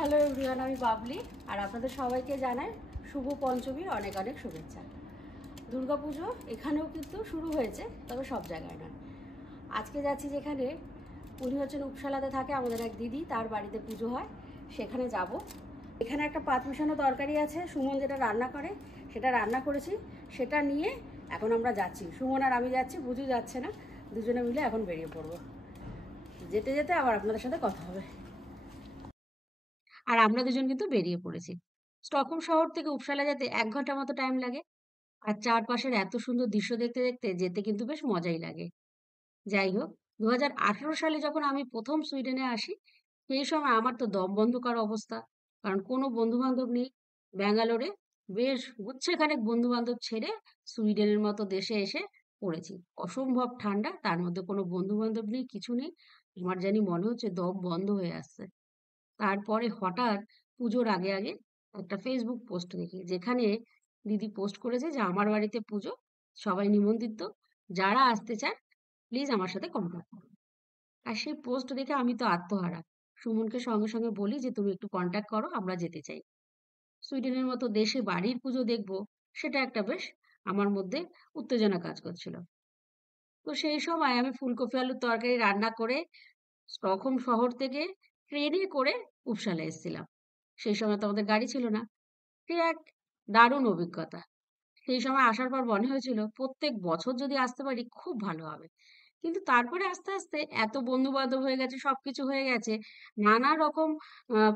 Hello everyone, আমি বাবলি আর আপনাদের সবাইকে জানাই শুভ পঞ্চমীর অনেক অনেক শুভেচ্ছা। দুর্গাপুজো এখানেও কিন্তু শুরু হয়েছে, তবে সব জায়গায় নয়। আজকে যাচ্ছি যেখানে, উনি হচ্ছেন উপশালাতে থাকে আমাদের এক দিদি, তার বাড়িতে পুজো হয়, সেখানে যাব। এখানে একটা পাত মিশানো তরকারি আছে, সুমন যেটা রান্না করে সেটা রান্না করেছি, সেটা নিয়ে এখন আমরা যাচ্ছি। সুমন আর আমি যাচ্ছি, পুজো যাচ্ছে না, দুজনে মিলে এখন বেরিয়ে পড়বো। যেতে যেতে আবার আপনাদের সাথে কথা হবে। আর আমরা দুজন কিন্তু বেরিয়ে পড়েছি। স্টকহোম শহর থেকে উপসালা যেতে 1 ঘন্টার মতো টাইম লাগে। আর চারপাশের এত সুন্দর দৃশ্য দেখতে দেখতে যেতে কিন্তু বেশ মজাই লাগে। যাই হোক, 2018 সালে যখন আমি প্রথম সুইডেনে আসি, সেই সময় আমার তো দম বন্ধ করার অবস্থা। কারণ কোনো বন্ধু-বান্ধব নেই। ব্যাঙ্গালোরে বেশ গুচ্ছখানেক বন্ধু-বান্ধব ছেড়ে সুইডেনের মতো দেশে এসে পড়েছি। অসম্ভব ঠান্ডা, তার মধ্যে কোনো বন্ধু-বান্ধব নেই, কিছু নেই। আমার জানি মনে হচ্ছে দম বন্ধ হয়ে আসছে। তারপরে হঠাৎ পুজোর আগে আগে একটা ফেসবুক পোস্ট দেখি, যেখানে দিদি পোস্ট করেছে যে আমার বাড়িতে পুজো, সবাই নিমন্ত্রিত, যারা আসতে চান প্লিজ আমার সাথে কন্ট্যাক্ট করুন। আর সেই পোস্ট দেখে আমি তো আত্মহারা। সুমনকে সঙ্গে সঙ্গে বলি যে তুমি একটু কন্ট্যাক্ট করো, আমরা যেতে চাই। সুইডেনের মতো দেশে বাড়ির পুজো দেখবো, সেটা একটা বেশ আমার মধ্যে উত্তেজনা কাজ করছিল। তো সেই সময় আমি ফুলকপি আলুর তরকারি রান্না করে স্টকহোম শহর থেকে ট্রেনে করে উপসালে এসেছিলাম। সেই সময় তো আমাদের গাড়ি ছিল না। সে এক দারুণ অভিজ্ঞতা। সেই সময় আসার পর মনে হয়েছিল প্রত্যেক বছর যদি আসতে পারি খুব ভালো হবে। কিন্তু তারপরে আস্তে আস্তে এত বন্ধু বান্ধব হয়ে গেছে, সবকিছু হয়ে গেছে, নানা রকম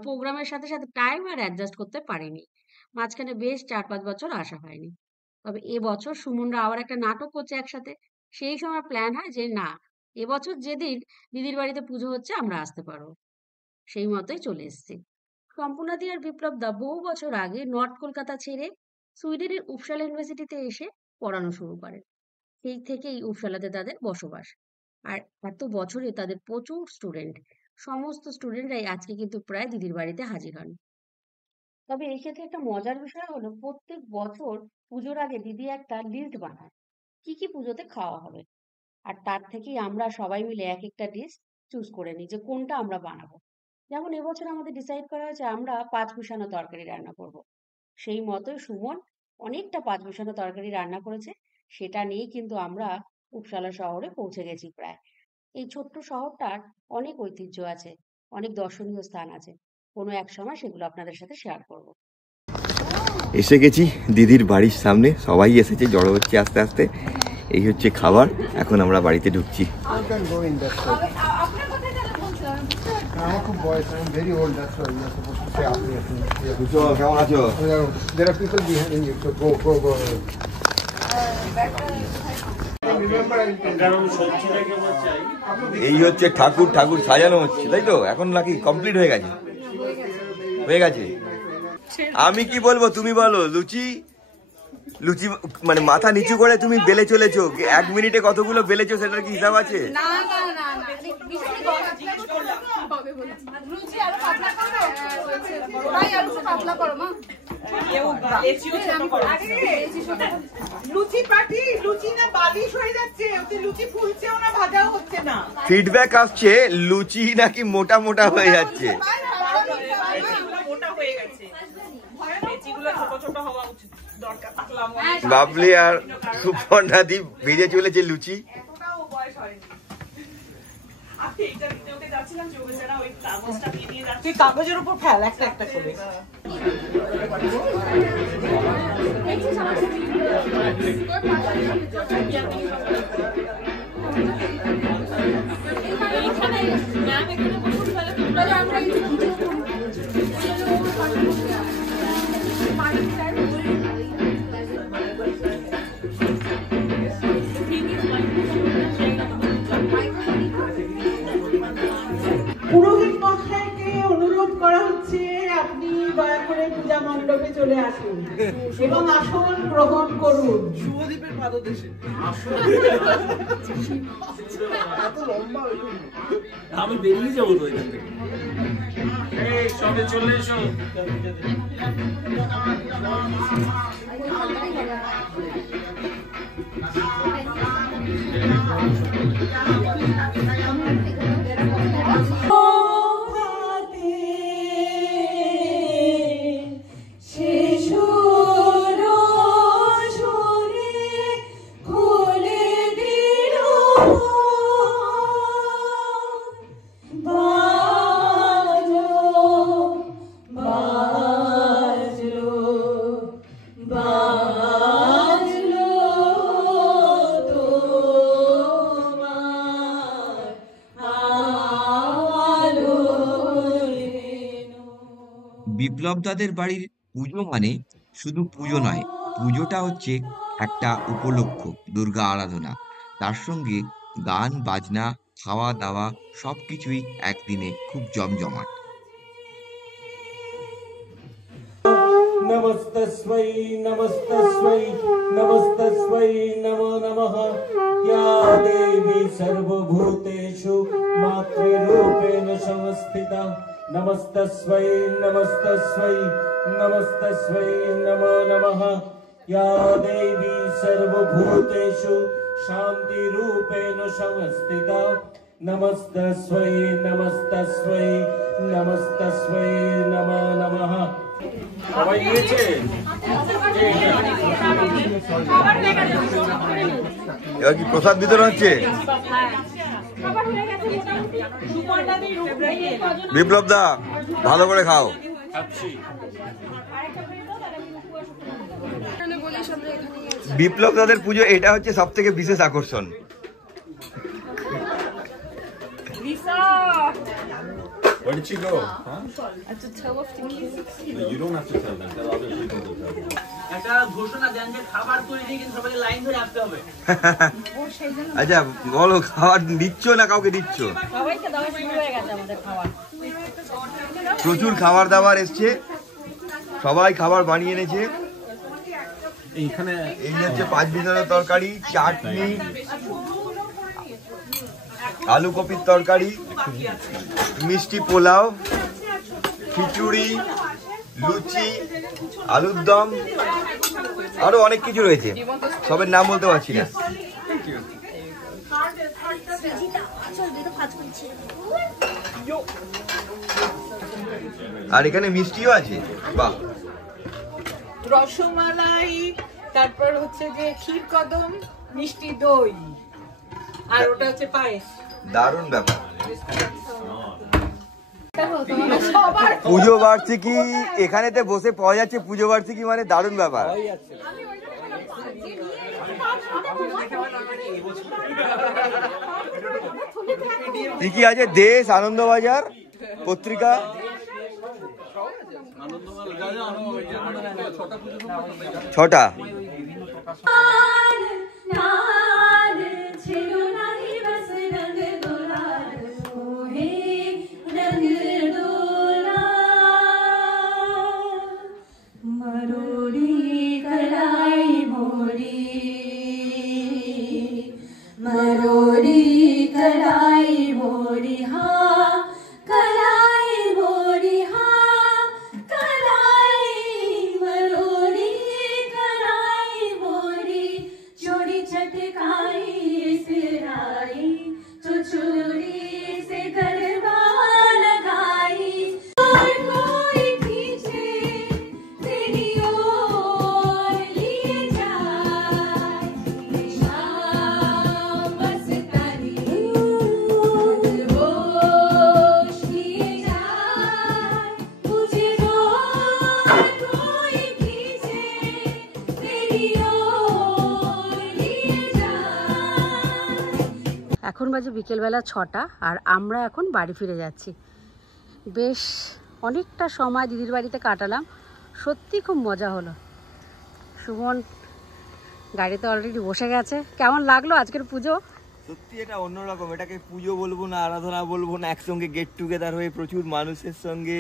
প্রোগ্রামের সাথে সাথে টাইম আর অ্যাডজাস্ট করতে পারিনি। মাঝখানে বেশ 4-5 বছর আসা হয়নি। তবে এবছর সুমনরা আবার একটা নাটক করছে একসাথে। সেই সময় প্ল্যান হয় যে না, এবছর যেদিন দিদির বাড়িতে পুজো হচ্ছে আমরা আসতে পারবো। সেই মতোই চলে এসেছি। সম্পূর্ণাদি আর বিপ্লব দা বহু বছর আগে নর্থ কলকাতা ছেড়ে সুইডেনের উপসালা ইউনিভার্সিটিতে এসে পড়ানো শুরু করেন। সেই থেকেই উপসালাতে তাদের বসবাস। আর এত বছরে তাদের প্রচুর স্টুডেন্ট। সমস্ত স্টুডেন্টরাই আজকে কিন্তু প্রায় দিদির বাড়িতে হাজির হন। তবে এই ক্ষেত্রে একটা মজার বিষয় হলো, প্রত্যেক বছর পুজোর আগে দিদি একটা লিস্ট বানায় কি কি পুজোতে খাওয়া হবে। আর তার থেকেই আমরা সবাই মিলে এক একটা ডিশ চুজ করে নিই যে কোনটা আমরা বানাবো। যেমন এবছর আমাদের ডিসাইড করা হয়েছে আমরা পাঁচ মিশানো তরকারি রান্না করব। সেই মতোই সুমন অনেকটা পাঁচ মিশানো তরকারি রান্না করেছে, সেটা নিয়েই কিন্তু আমরা উপসালা শহরে পৌঁছে গেছি প্রায়। এই ছোট্ট শহরটার অনেক ঐতিহ্য আছে, অনেক দর্শনীয় স্থান আছে। কোনো এক সময় সেগুলো আপনাদের সাথে শেয়ার করব। এসে গেছি দিদির বাড়ির সামনে, সবাই এসেছে, জড়ো হচ্ছে আস্তে আস্তে। এই হচ্ছে খাবার, এখন আমরা বাড়িতে ঢুকছি। কেমন আছো? এই হচ্ছে ঠাকুর, ঠাকুর সাজানো হচ্ছে, তাই তো? এখন নাকি কমপ্লিট হয়ে গেছে? হয়ে গেছে। আমি কি বলবো, তুমি বলো। লুচি লুচি মানে মাথা নিচু করে তুমি বেলে চলেছো, 1 মিনিটে কতগুলো বেলেছো সেটার কি হিসাব আছে? ফিডব্যাক আসছে লুচি নাকি মোটা মোটা হয়ে যাচ্ছে। বাবলি আর সুপর্ণাদি ভেজে চলেছে লুচি। কাগজের উপর ফেল একটা একটা করে। পুরোহিত মশাইকে অনুরোধ করা হচ্ছে আপনি দয়া করে পূজা মণ্ডপে চলে আসুন এবং আসন গ্রহণ করুন। শুভদীপের পাদদেশে আমি বেরিয়ে যাবো তো এখান থেকে। সবে চলে এসো। বিপ্লব দাদের বাড়ির পুজো মানে শুধু পুজো নয়, পুজোটা হচ্ছে একটা উপলক্ষ, দুর্গা আরাধনা। তার সঙ্গে গান বাজনা, খাওয়া দাওয়া সবকিছুই একদিনে খুব জমজমাট। नमस्तस्मै नमस्तस्मै नमस्तस्मै नमो नमः। या देवी सर्वभूतेषु मातृरूपेण संस्थिता। नमस्तस्मै नमस्तस्मै नमस्तस्मै नमो नमः। या देवी सर्वभूतेषु शान्तिरूपेण संस्थिता। नमस्तस्मै नमस्तस्मै नमस्तस्मै नमो नमः। সবাই নিয়েছে? এবার কি প্রসাদ বিতরণ হচ্ছে? বিপ্লব দা ভালো করে খাও। বিপ্লব দাদের পুজো এটা হচ্ছে সব থেকে বিশেষ আকর্ষণ। Where did she go? Huh? I have to tell off the kids. No, you don't have to tell them. Tell other people to tell them. একটা ঘোষণা দেন যে খাবার তৈরি দিয়ে কিন্তু সবাইকে লাইন ধরে আসতে হবে। আচ্ছা বলো, খাবার দিচ্ছ না কাউকে দিচ্ছ? সবাইকে দেওয়া শুরু হয়ে গেছে আমাদের খাবার। প্রচুর খাবার দাবার এসছে, সবাই খাবার বানিয়ে এনেছে। এইখানে এই হচ্ছে 5 বিধের তরকারি, চাটনি, আলু কপির তরকারি, মিষ্টি পোলাও, খিচুড়ি, লুচি, আলুর দম, আরো অনেক কিছু রয়েছে, সবের নাম বলতে পারছি না। আর এখানে মিষ্টিও আছে। বাহ, রসমালাই, তারপর হচ্ছে যে ক্ষীর কদম, মিষ্টি দই, আর ওটা হচ্ছে পায়েস। দারুণ ব্যাপার। পুজো বার্ষিকী এখানেতে বসে পাওয়া যাচ্ছে, পুজো বার্ষিকী মানে দারুণ ব্যাপার। কি কি আছে? দেশ, আনন্দবাজার, পত্রিকা। ছটা। এখন বাজে বিকেলবেলা 6টা, আর আমরা এখন বাড়ি ফিরে যাচ্ছি। বেশ অনেকটা সময় দিদির বাড়িতে কাটালাম, সত্যি খুব মজা হলো। সুমন গাড়িতে অলরেডি বসে গেছে। কেমন লাগলো আজকের পুজো? সত্যি এটা অন্যরকম, এটাকে পুজো বলবো না, আরাধনা বলবো না, একসঙ্গে গেট টুগেদার হয়ে প্রচুর মানুষের সঙ্গে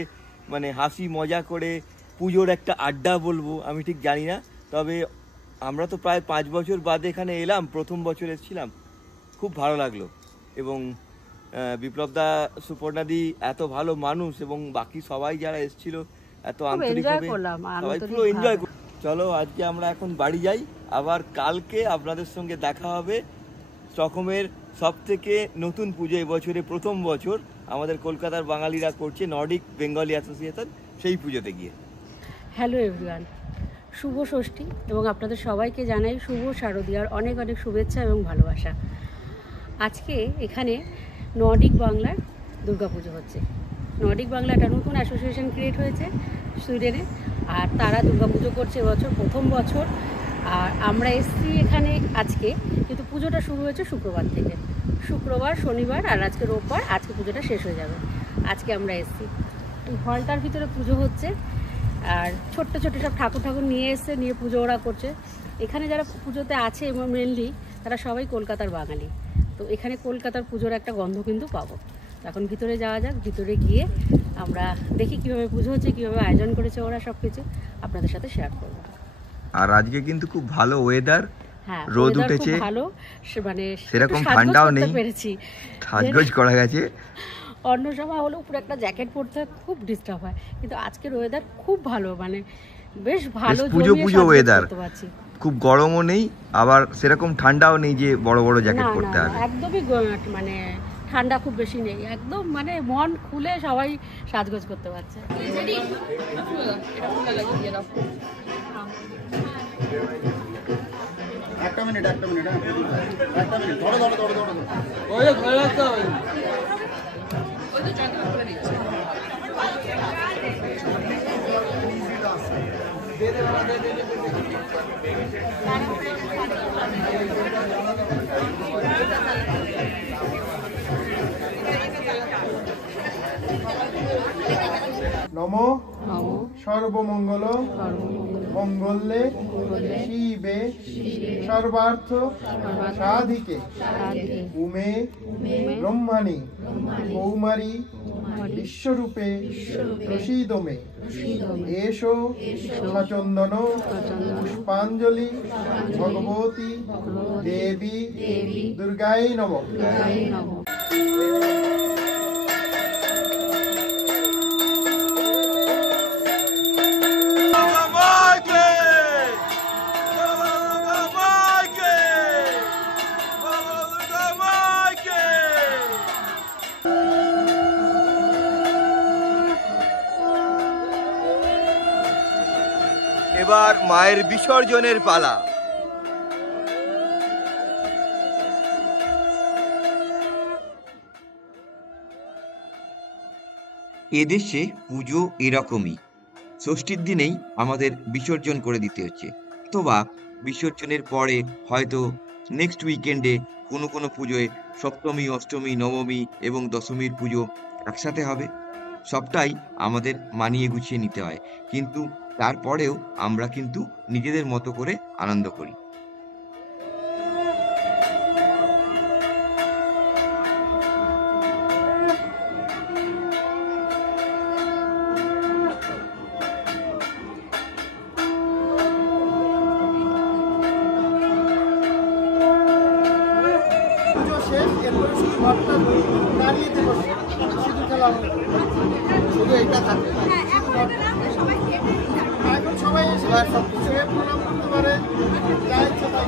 মানে হাসি মজা করে পুজোর একটা আড্ডা বলবো, আমি ঠিক জানি না। তবে আমরা তো প্রায় 5 বছর বাদে এখানে এলাম, প্রথম বছর এসেছিলাম, খুব ভালো লাগলো। এবং বিপ্লবদা, সুপর্ণাদি এত ভালো মানুষ, এবং বাকি সবাই যারা এসেছিল এত আন্তরিকভাবে সবাই পুরো এনজয়। চলো আজকে আমরা এখন বাড়ি যাই, আবার কালকে আপনাদের সঙ্গে দেখা হবে স্টকহোমের সব থেকে নতুন পুজো, এবছরে প্রথম বছর আমাদের কলকাতার বাঙালিরা করছে, নর্ডিক বেঙ্গলি অ্যাসোসিয়েশন, সেই পুজোতে গিয়ে। হ্যালো এভরিওয়ান, শুভ ষষ্ঠী এবং আপনাদের সবাইকে জানাই শুভ শারদীয়ার অনেক অনেক শুভেচ্ছা এবং ভালোবাসা। আজকে এখানে নর্ডিক বাংলার দুর্গাপুজো হচ্ছে। নর্ডিক বাংলা একটা নতুন অ্যাসোসিয়েশন ক্রিয়েট হয়েছে সুইডেনে, আর তারা দুর্গাপুজো করছে এবছর প্রথম বছর। আর আমরা এসছি এখানে আজকে, কিন্তু পুজোটা শুরু হয়েছে শুক্রবার থেকে। শুক্রবার, শনিবার আর আজকে রোববার, আজকে পুজোটা শেষ হয়ে যাবে। আজকে আমরা এসছি হলটার ভিতরে পুজো হচ্ছে, আর ছোট্ট ছোট্ট সব ঠাকুর নিয়ে এসছে, নিয়ে পুজো ওরা করছে। এখানে যারা পুজোতে আছে মেনলি তারা সবাই কলকাতার বাঙালি, তো এখানে কলকাতার পুজোর একটা গন্ধ কিন্তু পাবো। এখন ভিতরে যাওয়া যাক, ভিতরে গিয়ে আমরা দেখি কীভাবে পুজো হচ্ছে, কীভাবে আয়োজন করেছে ওরা, সব কিছু আপনাদের সাথে শেয়ার করবো। আর আজকে কিন্তু খুব ভালো ওয়েদার, হ্যাঁ, রোদ উঠেছে, ভালো, মানে সেরকম ঠান্ডাও নেই, পেরেছি, সাজগোজ করা গেছে। অন্য সময় হলে উপরে একটা জ্যাকেট পরতে খুব ডিস্টার্ব হয়, কিন্তু আজকের ওয়েদার খুব ভালো, মানে বেশ ভালো, পুজো ওয়েদার, পারছি। খুব গরমও নেই, আবার সেরকম ঠান্ডাও নেই যে বড় বড় জ্যাকেট পরতে হবে। একদমই মানে ঠান্ডা খুব বেশি নেই, একদম মানে মন খুলে সবাই সাজগোজ করতে পারছে। একটা মিনিট ধরো নম সর্বমঙ্গল মঙ্গলে শিবে সর্বার্থ সাধিকে উমে ব্রহ্মাণী কৌমারী বিশ্বরূপে প্রসীদমে এসো সচন্দন পুষ্পাঞ্জলি ভগবতী দেবী দুর্গায় নমঃ। এবার মায়ের বিসর্জনের পালা। এদেশে পুজো এরকমই, ষষ্ঠীর দিনেই আমাদের বিসর্জন করে দিতে হচ্ছে, অথবা বিসর্জনের পরে হয়তো নেক্সট উইকেন্ডে কোনো পুজোয় সপ্তমী, অষ্টমী, নবমী এবং দশমীর পুজো একসাথে হবে। সবটাই আমাদের মানিয়ে গুছিয়ে নিতে হয়, কিন্তু তারপরেও আমরা কিন্তু নিজেদের মতো করে আনন্দ করি। শুধু এটা থাকে, এখন সবাই সব কিছু প্রণাম করতে পারে, যা ইচ্ছা তাই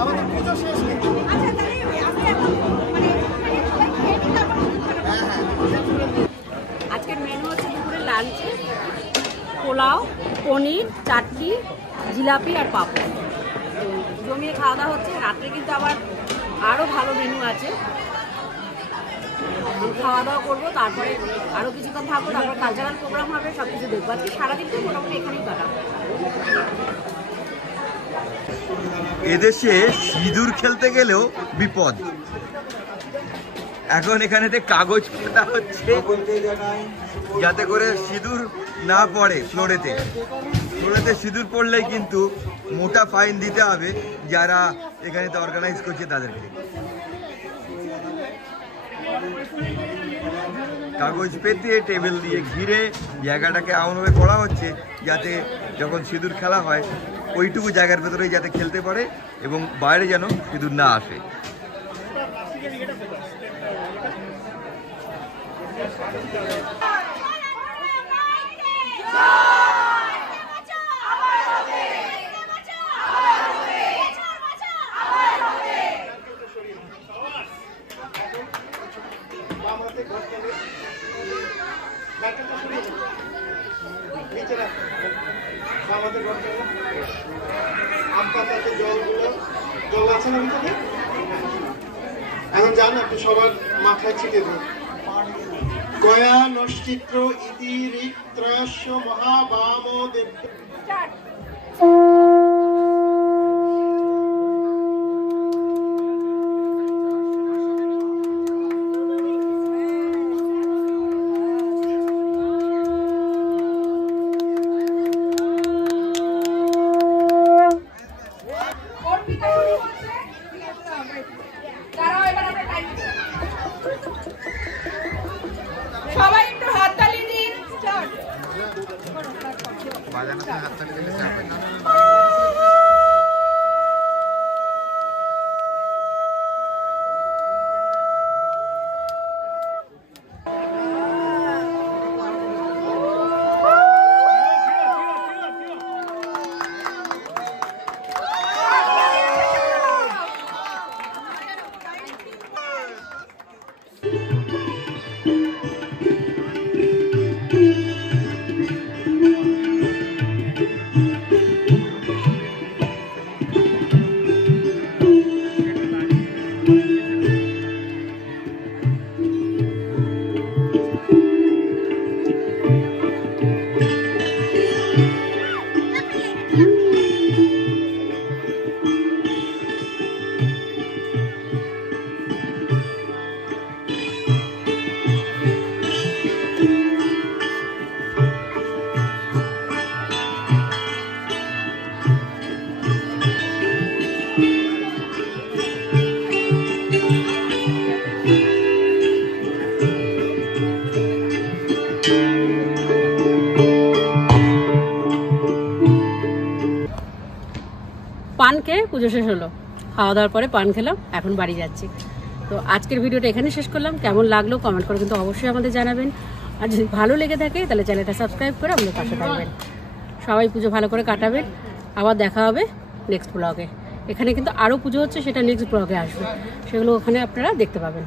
আমাদের পুজো শেষ। কিন্তু আজকের মেনু হচ্ছে দুপুরে লাঞ্চে পোলাও, পনির, চাটনি, জিলাপি আর পাপড়, জমিয়ে খাওয়া দাওয়া হচ্ছে। রাত্রে কিন্তু আবার আরও ভালো মেনু আছে, খাওয়া দাওয়া করবো, তারপরে আরও কিছুক্ষণ থাকবো, তারপর কালচারাল প্রোগ্রাম হবে, সব কিছু দেখবো। আজকে সারাদিনটা মোটামুটি এখানেই কাটাবো। এদেশে সিঁদুর খেলতে গেলেও বিপদ। এখন এখানেতে কাগজ পোতা হচ্ছে যাতে করে সিঁদুর না পড়ে ফ্লোরেতে। ফ্লোরেতে সিঁদুর পড়লেই কিন্তু মোটা ফাইন দিতে হবে যারা এখানেতে অর্গানাইজ করছে তাদেরকে। কাগজ পেতে টেবিল দিয়ে ঘিরে জায়গাটাকে এমনভাবে করা হচ্ছে যাতে যখন সিঁদুর খেলা হয় ওইটুকু জায়গার ভেতরেই যাতে খেলতে পারে এবং বাইরে যেন সিঁদুর না আসে। এখন যান আপনি সবার মাথায় ছিটে দিন। গয়া নশ্চিত্র ইতি ঋত্রয়স্য মহাবাম দেব। বাজানোতে হাততালি দিলে চাপ হয় না। পান খেয়ে পুজো শেষ হলো, খাওয়া দাওয়ার পরে পান খেলাম, এখন বাড়ি যাচ্ছি। তো আজকের ভিডিওটা এখানে শেষ করলাম। কেমন লাগলো কমেন্ট করে কিন্তু অবশ্যই আমাদের জানাবেন। আর যদি ভালো লেগে থাকে তাহলে চ্যানেলটা সাবস্ক্রাইব করে আমাদের পাশে থাকবেন। সবাই পুজো ভালো করে কাটাবেন। আবার দেখা হবে নেক্সট ব্লগে। এখানে কিন্তু আরও পুজো হচ্ছে, সেটা নেক্সট ব্লগে আসবে, সেগুলো ওখানে আপনারা দেখতে পাবেন।